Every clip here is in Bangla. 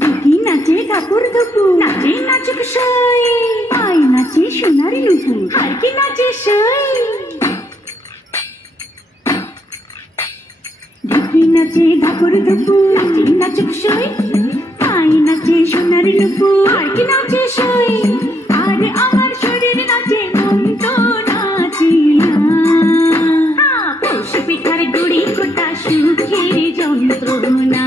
ঢুকি নাচে কাপড় দুপুর, নাচে নাচুক সই, আই নাচে সোনার নুপুর, হারকি নাচে সই। ঢুকি নাচে কাপড় দুপুর, নাচে নাচুক সই, আই নাচে সোনার নুপুর, হারকি নাচে সই। আর আমার শরীর নাচে, মন তো নাচে না। পৌষ পিঠার গুড়ি কোটা সুখের যন্ত্রণা,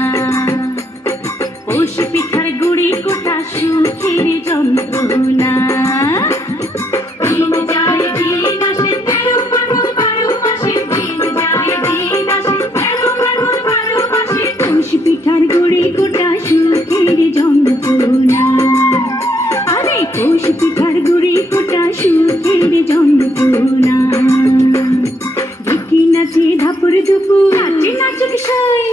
পৌষ পিঠার গুড়ি কোটা সুখের যন্ত্রণা। দিন যায় দিন আসে, 13 ফাল্গুন 12 মাসে, দিন যায় দিন আসে, 13 ফাল্গুন 12 মাসে। পৌষ পিঠার গুড়ি কোটা সুখের যন্ত্রণা, আরে পৌষ পিঠার গুড়ি কোটা সুখের যন্ত্রণা। ঢুকি নাচে ধাপুর দুপুর, নাচে নাচুক সই।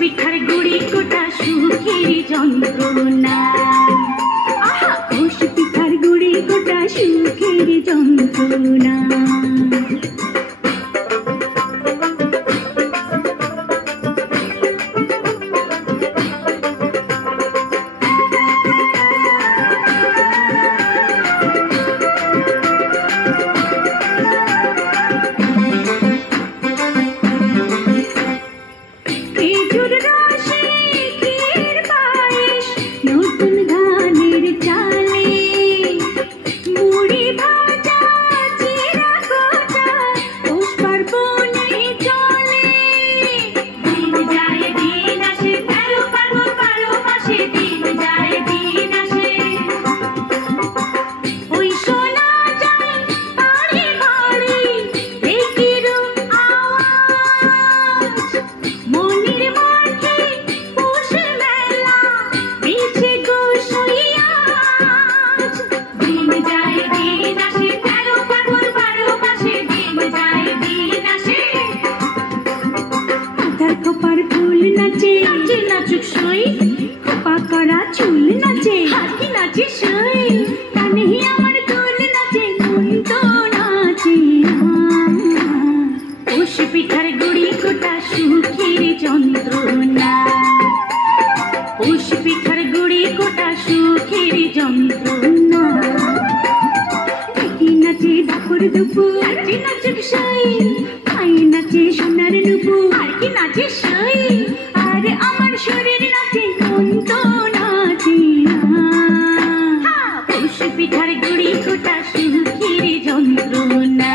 পিঠার গুড়ি কোটা সুখের যন্ত্রণা, আহা পৌষ পিঠার গুড়ি কোটা সুখের যন্ত্রণা। পিঠার গুড়ি কোটা সুখের যন্ত্রণা, পৌষ পিঠার গুড়ি কোটা সুখের যন্ত্রণা। দেখি নাচে ধাপুর দুপুর, নাচে নাচুক সই, আই নাচে সোনার নুপুর, আর কি নাচে সই। আর আমার শরীর নাচে, মন তো নাচে না। পৌষ পিঠার গুড়ি কোটা সুখের যন্ত্রণা।